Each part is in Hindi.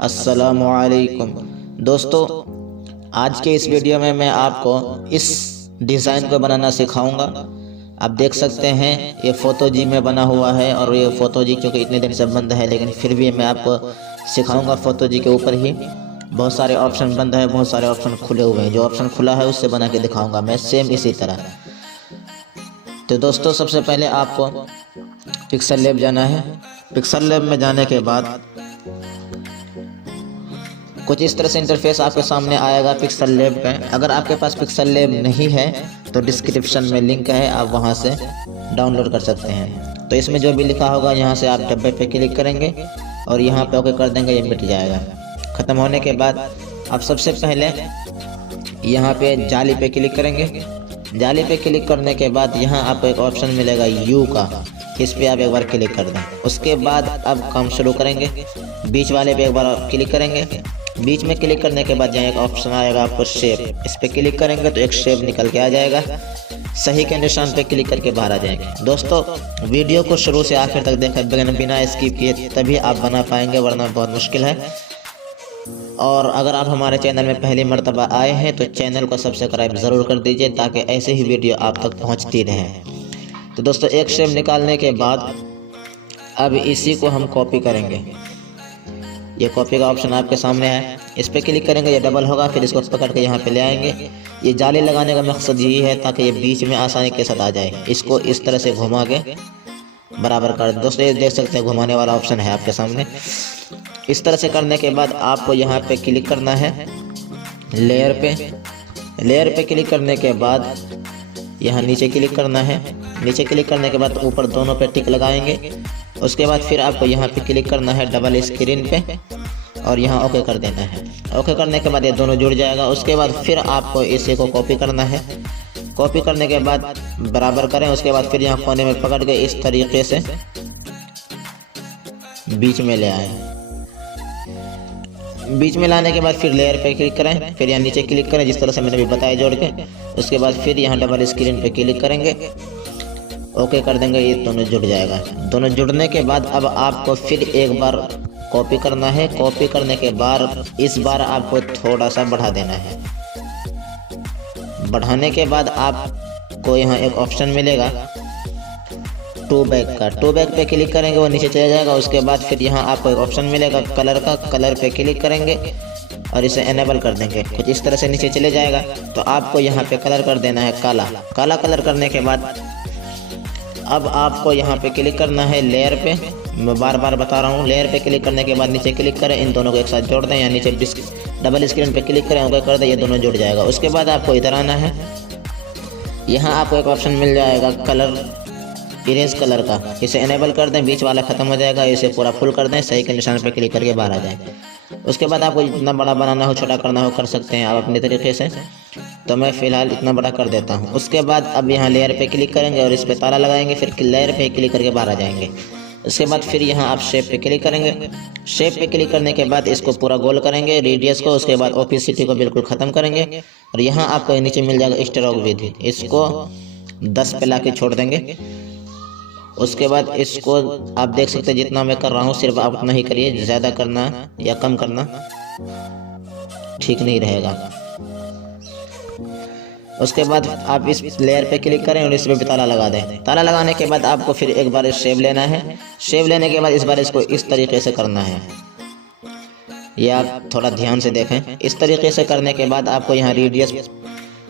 अस्सलामुअलैकुम दोस्तों, आज के इस वीडियो में मैं आपको इस डिज़ाइन को बनाना सिखाऊंगा। आप देख सकते हैं ये फ़ोटो जी में बना हुआ है और ये फ़ोटो जी चूँकि इतने दिन से बंद है, लेकिन फिर भी मैं आपको सिखाऊंगा। फ़ोटो जी के ऊपर ही बहुत सारे ऑप्शन बंद है, बहुत सारे ऑप्शन खुले हुए हैं। जो ऑप्शन खुला है उससे बना के दिखाऊँगा मैं सेम इसी तरह। तो दोस्तों, सबसे पहले आपको पिक्सल लैब जाना है। पिक्सल लैब में जाने के बाद कुछ इस तरह से इंटरफेस आपके सामने आएगा पिक्सल लैब का। अगर आपके पास पिक्सल लैब नहीं है तो डिस्क्रिप्शन में लिंक है, आप वहां से डाउनलोड कर सकते हैं। तो इसमें जो भी लिखा होगा यहाँ से आप डब्बे पे क्लिक करेंगे और यहाँ पे ओके कर देंगे, ये मिट जाएगा। ख़त्म होने के बाद आप सबसे पहले यहाँ पे जाली पे क्लिक करेंगे। जाली पे क्लिक करने के बाद यहाँ आपको एक ऑप्शन मिलेगा यू का, इस पर आप एक बार क्लिक कर दें। उसके बाद अब काम शुरू करेंगे। बीच वाले पे एक बार क्लिक करेंगे। बीच में क्लिक करने के बाद यहाँ एक ऑप्शन आएगा आपको शेप, इस पर क्लिक करेंगे तो एक शेप निकल के आ जाएगा। सही के निशान पे क्लिक करके बाहर आ जाएंगे। दोस्तों, वीडियो को शुरू से आखिर तक देखें बिना स्किप किए, तभी आप बना पाएंगे, वरना बहुत मुश्किल है। और अगर आप हमारे चैनल में पहली मर्तबा आए हैं तो चैनल को सब्सक्राइब ज़रूर कर दीजिए ताकि ऐसे ही वीडियो आप तक पहुँचती रहे। तो दोस्तों, एक शेप निकालने के बाद अब इसी को हम कॉपी करेंगे। ये कॉपी का ऑप्शन आपके सामने है, इस पर क्लिक करेंगे, ये डबल होगा, फिर इसको पकड़ के यहाँ पे ले आएंगे। ये जाली लगाने का मकसद यही है ताकि ये बीच में आसानी के साथ आ जाए। इसको इस तरह से घुमा के बराबर कर। दोस्तों, ये देख सकते हैं घुमाने वाला ऑप्शन है आपके सामने। इस तरह से करने के बाद आपको यहाँ पे क्लिक करना है लेयर पे। लेयर पे क्लिक करने के बाद यहाँ नीचे क्लिक करना है। नीचे क्लिक करने के बाद ऊपर दोनों पे टिक लगाएंगे। उसके बाद फिर आपको यहाँ पे क्लिक करना है डबल स्क्रीन पे और यहाँ ओके कर देना है। ओके करने के बाद ये दोनों जुड़ जाएगा। उसके बाद फिर आपको इसी को कॉपी करना है। कॉपी करने के बाद बराबर करें। उसके बाद फिर यहाँ कोने में पकड़ के इस तरीके से बीच में ले आए। बीच में लाने के बाद फिर लेयर पे क्लिक करें, फिर यहाँ नीचे क्लिक करें जिस तरह से मैंने भी बताया जोड़ के। उसके बाद फिर यहाँ डबल स्क्रीन पे क्लिक करेंगे, ओके कर देंगे, ये दोनों जुड़ जाएगा। दोनों जुड़ने के बाद अब आपको फिर एक बार कॉपी करना है। कॉपी करने के बाद इस बार आपको थोड़ा सा बढ़ा देना है। बढ़ाने के बाद आपको यहाँ एक ऑप्शन मिलेगा टू बैक का। टू बैक पे क्लिक करेंगे, वो नीचे चला जाएगा। उसके बाद फिर यहाँ आपको एक ऑप्शन मिलेगा कलर का। कलर पे क्लिक करेंगे और इसे एनेबल कर देंगे। कुछ इस तरह से नीचे चले जाएगा। तो आपको यहाँ पे कलर कर देना है काला। काला कलर करने के बाद अब आपको यहाँ पे क्लिक करना है लेयर पे। मैं बार बार बता रहा हूँ, लेयर पे क्लिक करने के बाद नीचे क्लिक करें, इन दोनों को एक साथ जोड़ दें। या नीचे डबल स्क्रीन पे क्लिक करें, ओके कर दें, ये दोनों जुड़ जाएगा। उसके बाद आपको इधर आना है। यहाँ आपको एक ऑप्शन मिल जाएगा कलर, इरेज कलर का, इसे एनेबल कर दें। बीच वाला खत्म हो जाएगा, इसे पूरा फुल कर दें। सही के निशान पे क्लिक करके बाहर आ जाए। उसके बाद आपको जितना बड़ा बनाना हो, छोटा करना हो, कर सकते हैं आप अपने तरीके से। तो मैं फ़िलहाल इतना बड़ा कर देता हूँ। उसके बाद अब यहाँ लेयर पे क्लिक करेंगे और इस पर ताला लगाएंगे। फिर लेयर पे क्लिक करके बाहर आ जाएंगे। उसके बाद फिर यहाँ आप शेप पे क्लिक करेंगे। शेप पे क्लिक करने के बाद इसको पूरा गोल करेंगे, रेडियस को। उसके बाद ओपेसिटी को बिल्कुल ख़त्म करेंगे और यहाँ आपको नीचे मिल जाएगा स्ट्रोक विड्थ, इसको 10 पे ला के छोड़ देंगे। उसके बाद इसको आप देख सकते हैं जितना मैं कर रहा हूँ सिर्फ आप उतना ही करिए, ज़्यादा करना या कम करना ठीक नहीं रहेगा। उसके बाद आप इस लेयर पे क्लिक करें और इस पे भी ताला लगा दें। ताला लगाने के बाद आपको फिर एक बार शेप लेना है। शेप लेने के बाद इस बार इसको इस तरीके से करना है। ये आप थोड़ा ध्यान से देखें। इस तरीके से करने के बाद आपको यहाँ रेडियस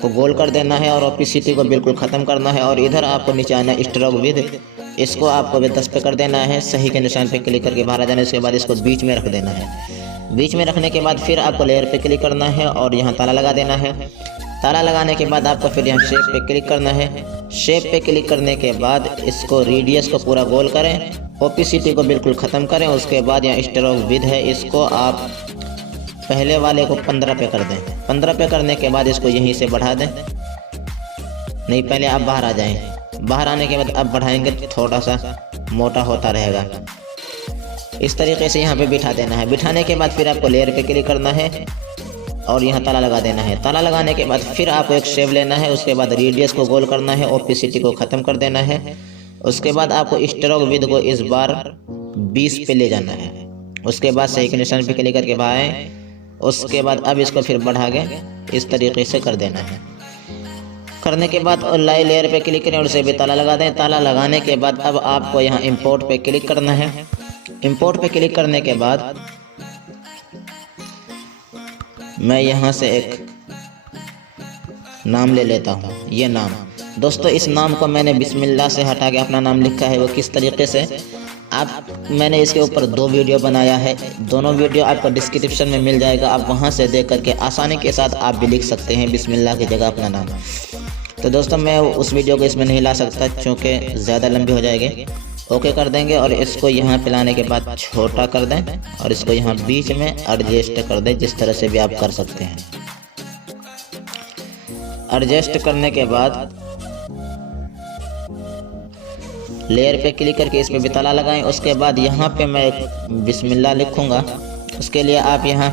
को गोल कर देना है और ओपेसिटी को बिल्कुल ख़त्म करना है। और इधर आपको नीचे आना है स्ट्रोक विड्थ, इसको आपको 10 पे कर देना है। सही के निशान पे क्लिक करके बाहर आ जाना है। उसके बाद इसको बीच में रख देना है। बीच में रखने के बाद फिर आपको लेयर पे क्लिक करना है और यहाँ ताला लगा देना है। ताला लगाने के बाद आपको फिर यहाँ शेप पे क्लिक करना है। शेप पे क्लिक करने के बाद इसको रेडियस को पूरा गोल करें, ओपेसिटी को बिल्कुल ख़त्म करें। उसके बाद यहाँ स्ट्रोक विड्थ है, इसको आप पहले वाले को 15 पे कर दें। 15 पे करने के बाद इसको यहीं से बढ़ा दें। नहीं, पहले आप बाहर आ जाएं। बाहर आने के बाद अब बढ़ाएंगे तो थोड़ा सा मोटा होता रहेगा। इस तरीके से यहाँ पे बिठा देना है। बिठाने के बाद फिर आपको लेयर पे क्लिक करना है और यहाँ ताला लगा देना है। ताला लगाने के बाद फिर आपको एक शेप लेना है। उसके बाद रेडियस को गोल करना है, ओपेसिटी को ख़त्म कर देना है। उसके बाद आपको स्ट्रोक विड्थ को इस बार 20 पे ले जाना है। उसके बाद सही के निशान पे क्लिक करके बाएं, उसके बाद अब इसको फिर बढ़ा के इस तरीके से कर देना है। करने के बाद लाइव लेयर पे क्लिक करें और उसे भी ताला लगा दें। ताला लगाने के बाद अब आपको यहाँ इंपोर्ट पे क्लिक करना है। इंपोर्ट पे क्लिक करने के बाद मैं यहाँ से एक नाम ले लेता हूँ। ये नाम दोस्तों, इस नाम को मैंने बिस्मिल्लाह से हटा के अपना नाम लिखा है। वो किस तरीके से मैंने इसके ऊपर 2 वीडियो बनाया है, दोनों वीडियो आपको डिस्क्रिप्शन में मिल जाएगा। आप वहां से देख करके आसानी के साथ आप भी लिख सकते हैं बिस्मिल्लाह की जगह अपना नाम। तो दोस्तों मैं उस वीडियो को इसमें नहीं ला सकता क्योंकि ज़्यादा लंबी हो जाएगी। ओके कर देंगे और इसको यहाँ पे लाने के बाद छोटा कर दें और इसको यहाँ बीच में एडजस्ट कर दें, जिस तरह से भी आप कर सकते हैं। एडजस्ट करने के बाद लेयर पे क्लिक करके इस पे भी ताला लगाएं। उसके बाद यहाँ पे मैं बिस्मिल्लाह लिखूँगा। उसके लिए आप यहाँ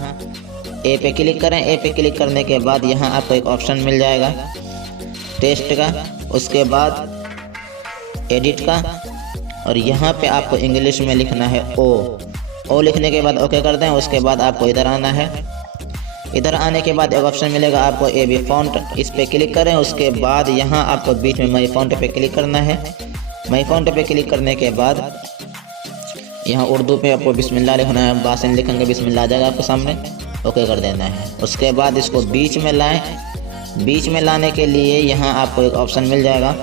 ए पे क्लिक करें। ए पे क्लिक करने के बाद यहाँ आपको एक ऑप्शन मिल जाएगा टेक्स्ट का, उसके बाद एडिट का, और यहाँ पे आपको इंग्लिश में लिखना है ओ लिखने के बाद ओके कर दें। उसके बाद आपको इधर आना है। इधर आने के बाद एक ऑप्शन मिलेगा आपको AB फॉन्ट, इस पे क्लिक करें। उसके बाद यहाँ आपको बीच में माई फॉन्ट पे क्लिक करना है। माई फॉन्ट पे क्लिक करने के बाद यहाँ उर्दू पे आपको बिस्मिल्लाह लिखना है। बासिन लिखेंगे बिस्मिल्लाह आ जाएगा आपके सामने। ओके कर देना है। उसके बाद इसको बीच में लाएं। बीच में लाने के लिए यहाँ आपको एक ऑप्शन मिल जाएगा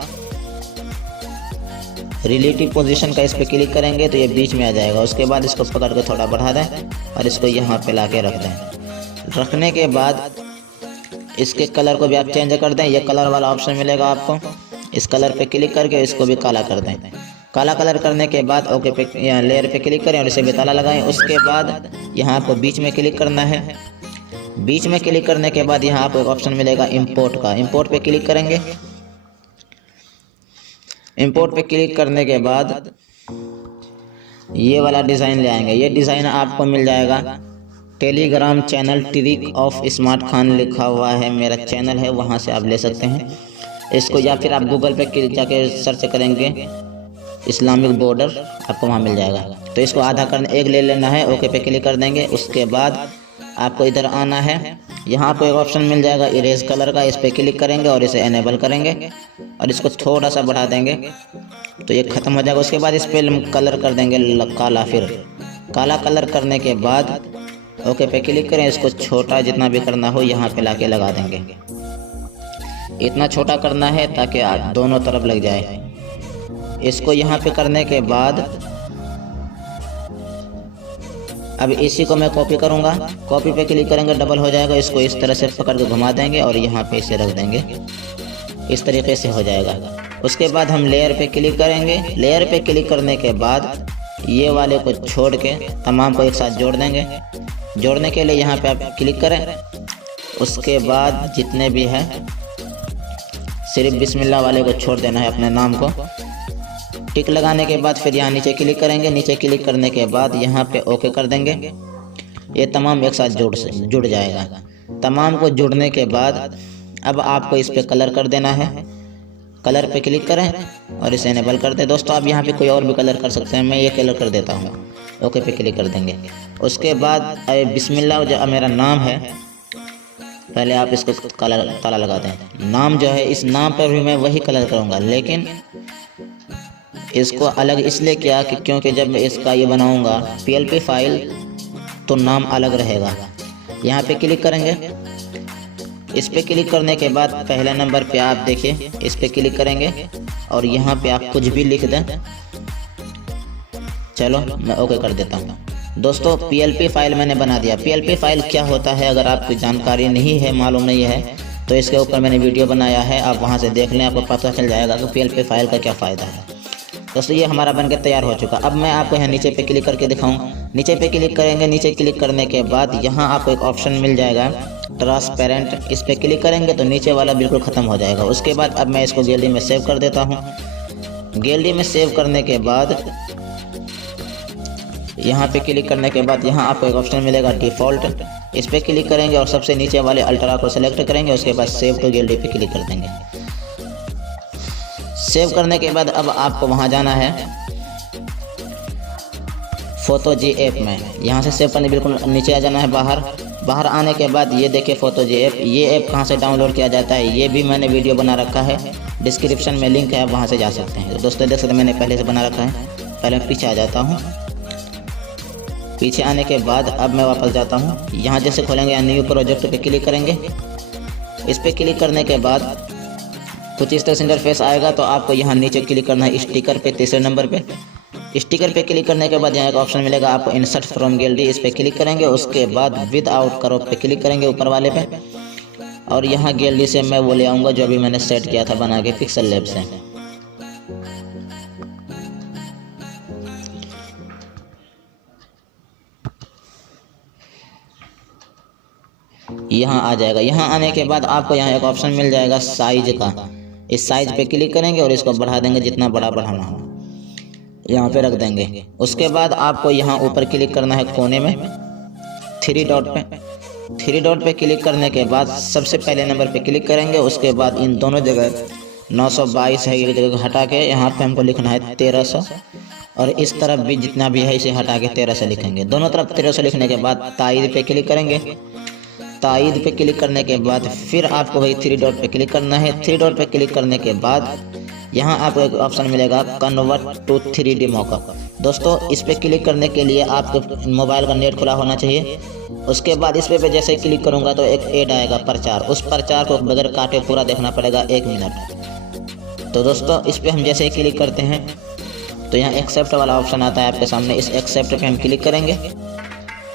रिलेटिव पोजीशन का, इस पे क्लिक करेंगे तो ये बीच में आ जाएगा। उसके बाद इसको पकड़ के थोड़ा बढ़ा दें और इसको यहाँ पे ला के रख दें। रखने के बाद इसके कलर को भी आप चेंज कर दें। ये कलर वाला ऑप्शन मिलेगा आपको, इस कलर पे क्लिक करके इसको भी काला कर दें। काला कलर करने के बाद ओके पे यहाँ लेयर पे क्लिक करें और इसे भी ताला लगाएं। उसके बाद यहाँ आपको बीच में क्लिक करना है। बीच में क्लिक करने के बाद यहाँ आपको एक ऑप्शन मिलेगा इंपोर्ट का, इंपोर्ट पे क्लिक करेंगे। इंपोर्ट पे क्लिक करने के बाद ये वाला डिज़ाइन ले आएंगे। ये डिज़ाइन आपको मिल जाएगा Telegram channel trick of smart Khan लिखा हुआ है, मेरा चैनल है, वहाँ से आप ले सकते हैं इसको, या फिर आप गूगल पे जाके सर्च करेंगे इस्लामिक बॉर्डर, आपको वहाँ मिल जाएगा। तो इसको आधा करने एक ले लेना है। ओके पे क्लिक कर देंगे। उसके बाद आपको इधर आना है। यहाँ आपको एक ऑप्शन मिल जाएगा इरेज कलर का, इस पे क्लिक करेंगे और इसे एनेबल करेंगे और इसको थोड़ा सा बढ़ा देंगे तो ये ख़त्म हो जाएगा। उसके बाद इस पे कलर कर देंगे काला। फिर काला कलर करने के बाद ओके पे क्लिक करें। इसको छोटा जितना भी करना हो यहाँ पे लाके लगा देंगे। इतना छोटा करना है ताकि दोनों तरफ लग जाए। इसको यहाँ पे करने के बाद अब इसी को मैं कॉपी करूँगा। कॉपी पे क्लिक करेंगे, डबल हो जाएगा। इसको इस तरह से पकड़ के घुमा देंगे और यहाँ पे इसे रख देंगे, इस तरीके से हो जाएगा। उसके बाद हम लेयर पे क्लिक करेंगे। लेयर पे क्लिक करने के बाद ये वाले को छोड़ के तमाम को एक साथ जोड़ देंगे। जोड़ने के लिए यहाँ पे आप क्लिक करें। उसके बाद जितने भी हैं सिर्फ बिस्मिल्लाह वाले को छोड़ देना है, अपने नाम को टिक लगाने के बाद फिर यहाँ नीचे क्लिक करेंगे। नीचे क्लिक करने के बाद यहाँ पे ओके कर देंगे। ये तमाम एक साथ जुड़ जाएगा। तमाम को जुड़ने के बाद अब आपको इस पे कलर कर देना है। कलर पे क्लिक करें और इसे इनेबल कर दें। दोस्तों आप यहाँ पे कोई और भी कलर कर सकते हैं, मैं ये कलर कर देता हूँ। ओके पे क्लिक कर देंगे। उसके बाद बिस्मिल्लाह जो मेरा नाम है, पहले आप इसको ताला लगा दें। नाम जो है, इस नाम पर भी मैं वही कलर करूँगा, लेकिन इसको अलग इसलिए किया कि क्योंकि जब मैं इसका ये बनाऊंगा PLP फाइल तो नाम अलग रहेगा। यहाँ पे क्लिक करेंगे। इस पे क्लिक करने के बाद पहले नंबर पे आप देखिए, इस पे क्लिक करेंगे और यहाँ पे आप कुछ भी लिख दें। चलो मैं ओके कर देता हूँ। दोस्तों PLP फाइल मैंने बना दिया। PLP फाइल क्या होता है, अगर आपको जानकारी नहीं है, मालूम नहीं है, तो इसके ऊपर मैंने वीडियो बनाया है, आप वहाँ से देख लें, आपको पता चल जाएगा कि PLP फाइल का क्या फ़ायदा है। दोस्तों ये हमारा बनके तैयार हो चुका। अब मैं आपको यहाँ नीचे पे क्लिक करके दिखाऊँ। नीचे पे क्लिक करेंगे। नीचे क्लिक करने के बाद यहाँ आपको एक ऑप्शन मिल जाएगा ट्रांसपेरेंट, इस पे क्लिक करेंगे तो नीचे वाला बिल्कुल ख़त्म हो जाएगा। उसके बाद अब मैं इसको गैलरी में सेव कर देता हूँ। गैलरी में सेव करने के बाद यहाँ पे क्लिक करने के बाद यहाँ आपको एक ऑप्शन मिलेगा डिफ़ॉल्ट, इस पे क्लिक करेंगे और सबसे नीचे वाले अल्ट्रा को सेलेक्ट करेंगे। उसके बाद सेव टू गैलरी पे क्लिक कर देंगे। सेव करने के बाद अब आपको वहाँ जाना है फोटो जी ऐप में। यहाँ से सेव करने बिल्कुल नीचे आ जाना है बाहर आने के बाद ये देखिए फोटो जी ऐप। ये ऐप कहाँ से डाउनलोड किया जाता है ये भी मैंने वीडियो बना रखा है, डिस्क्रिप्शन में लिंक है, वहाँ से जा सकते हैं। तो दोस्तों देख सकते हैं मैंने पहले से बना रखा है। पहले मैं पीछे आ जाता हूँ। पीछे आने के बाद अब मैं वापस जाता हूँ। यहाँ जैसे खोलेंगे यहाँ न्यू प्रोजेक्ट पे क्लिक करेंगे। इस पर क्लिक करने के बाद कुछ इस तरह से इंटरफेस आएगा। तो आपको यहाँ नीचे क्लिक करना है स्टिकर पे, तीसरे नंबर पे। स्टिकर पे क्लिक करने के बाद यहाँ एक ऑप्शन मिलेगा आपको इंसर्ट फ्रॉम गैलरी, इस पर क्लिक करेंगे। उसके बाद विद आउट करो पे क्लिक करेंगे ऊपर वाले पे, और यहाँ गैलरी से मैं वो ले आऊँगा जो अभी मैंने सेट किया था बना के पिक्सल लैब से। यहाँ आ जाएगा। यहाँ आने के बाद आपको यहाँ एक ऑप्शन मिल जाएगा साइज का। इस साइज पे क्लिक करेंगे और इसको बढ़ा देंगे, जितना बड़ा बढ़ाना हो यहाँ पे रख देंगे। उसके बाद आपको यहाँ ऊपर क्लिक करना है कोने में थ्री डॉट पे क्लिक करने के बाद सबसे पहले नंबर पे क्लिक करेंगे। उसके बाद इन दोनों जगह 922 है, एक जगह हटा के यहाँ पे हमको लिखना है 1300, और इस तरफ भी जितना भी है इसे हटा के 1300 लिखेंगे। दोनों तरफ 1300 लिखने के बाद तारीख पे क्लिक करेंगे। तारीख पे क्लिक करने के बाद फिर आपको वही थ्री डॉट पे क्लिक करना है। थ्री डॉट पे क्लिक करने के बाद यहाँ आपको एक ऑप्शन मिलेगा कन्वर्ट टू 3D मॉकअप। दोस्तों इस पे क्लिक करने के लिए आपके मोबाइल का नेट खुला होना चाहिए। उसके बाद इस पे जैसे क्लिक करूँगा तो एक ऐड आएगा प्रचार, उस प्रचार को बगैर काटे पूरा देखना पड़ेगा 1 मिनट। तो दोस्तों इस पे हम जैसे ही क्लिक करते हैं तो यहाँ एक्सेप्ट वाला ऑप्शन आता है आपके सामने। इस एक्सेप्ट पे हम क्लिक करेंगे।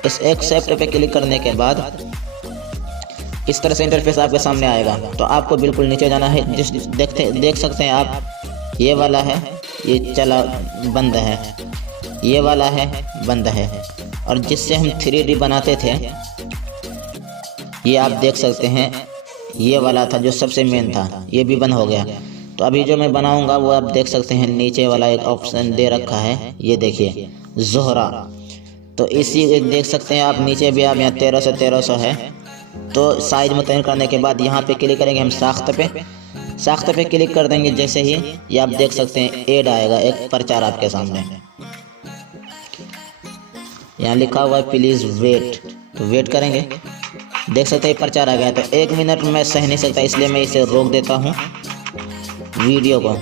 इस एक्सेप्ट पे क्लिक करने के बाद इस तरह से इंटरफेस आपके सामने आएगा। तो आपको बिल्कुल नीचे जाना है। देख सकते हैं आप, ये वाला है ये चला बंद है, ये वाला है बंद है, और जिससे हम 3D बनाते थे ये आप देख सकते हैं ये वाला था जो सबसे मेन था, ये भी बंद हो गया। तो अभी जो मैं बनाऊंगा वो आप देख सकते हैं नीचे वाला एक ऑप्शन दे रखा है, ये देखिए जोहरा। तो इसी देख सकते हैं आप नीचे भी आप यहाँ 1300 है। तो साइज मुतयन करने के बाद यहाँ पे क्लिक करेंगे हम साख्त पे क्लिक कर देंगे। जैसे ही ये आप देख सकते हैं ऐड आएगा, एक प्रचार आपके सामने। यहाँ लिखा हुआ है प्लीज़ वेट, तो वेट करेंगे। देख सकते हैं प्रचार आ गया। तो 1 मिनट में सह नहीं सकता, इसलिए मैं इसे रोक देता हूँ वीडियो को।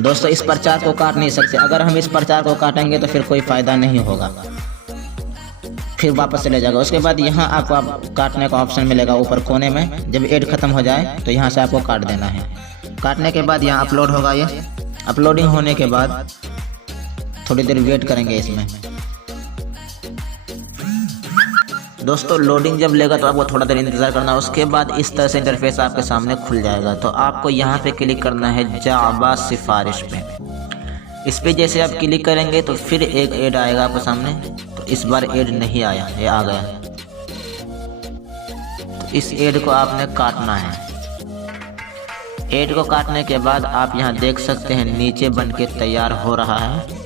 दोस्तों इस प्रचार को काट नहीं सकते, अगर हम इस प्रचार को काटेंगे तो फिर कोई फ़ायदा नहीं होगा, फिर वापस चले जाएगा। उसके बाद यहाँ आपको काटने का ऑप्शन मिलेगा ऊपर कोने में। जब ऐड खत्म हो जाए तो यहाँ से आपको काट देना है। काटने के बाद यहाँ अपलोड होगा। ये अपलोडिंग होने के बाद थोड़ी देर वेट करेंगे इसमें। दोस्तों लोडिंग जब लेगा तो आपको थोड़ा देर इंतज़ार करना है। उसके बाद इस तरह से इंटरफेस आपके सामने खुल जाएगा। तो आपको यहाँ पे क्लिक करना है जावा सिफारिश पे। इस पे जैसे आप क्लिक करेंगे तो फिर एक ऐड आएगा आपके सामने। तो इस बार ऐड नहीं आया, ये आ गया। तो इस ऐड को आपने काटना है। ऐड को काटने के बाद आप यहाँ देख सकते हैं नीचे बन के तैयार हो रहा है।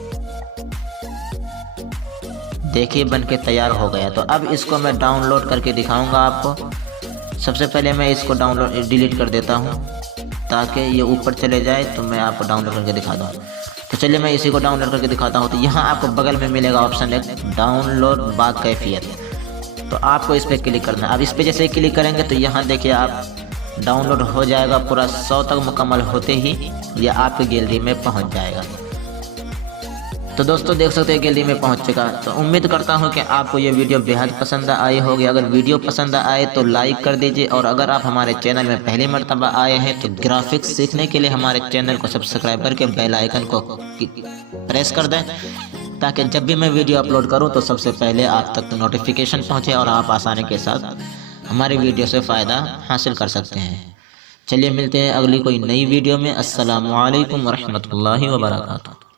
देखिए बन के तैयार हो गया। तो अब इसको मैं डाउनलोड करके दिखाऊंगा आपको। सबसे पहले मैं इसको डाउनलोड डिलीट कर देता हूँ ताकि ये ऊपर चले जाए, तो मैं आपको डाउनलोड करके दिखा दूँ। तो चलिए मैं इसी को डाउनलोड करके दिखाता हूँ। तो यहाँ आपको बगल में मिलेगा ऑप्शन एक डाउनलोड बाकैफियत। तो आपको इस पर क्लिक करना है। अब इस पर जैसे ही क्लिक करेंगे तो यहाँ देखिए आप डाउनलोड हो जाएगा। पूरा 100 तक मुकम्मल होते ही यह आपकी गैलरी में पहुँच जाएगा। तो दोस्तों देख सकते हैं गैलरी में पहुंच चुका। तो उम्मीद करता हूं कि आपको ये वीडियो बेहद पसंद आई होगी। अगर वीडियो पसंद आए तो लाइक कर दीजिए, और अगर आप हमारे चैनल में पहली मर्तबा आए हैं तो ग्राफिक्स सीखने के लिए हमारे चैनल को सब्सक्राइब करके बेल आइकन को प्रेस कर दें, ताकि जब भी मैं वीडियो अपलोड करूँ तो सबसे पहले आप तक नोटिफिकेशन पहुँचे और आप आसानी के साथ हमारे वीडियो से फ़ायदा हासिल कर सकते हैं। चलिए मिलते हैं अगली कोई नई वीडियो में। अस्सलामु अलैकुम वरहमतुल्लाहि वबरकातुहू।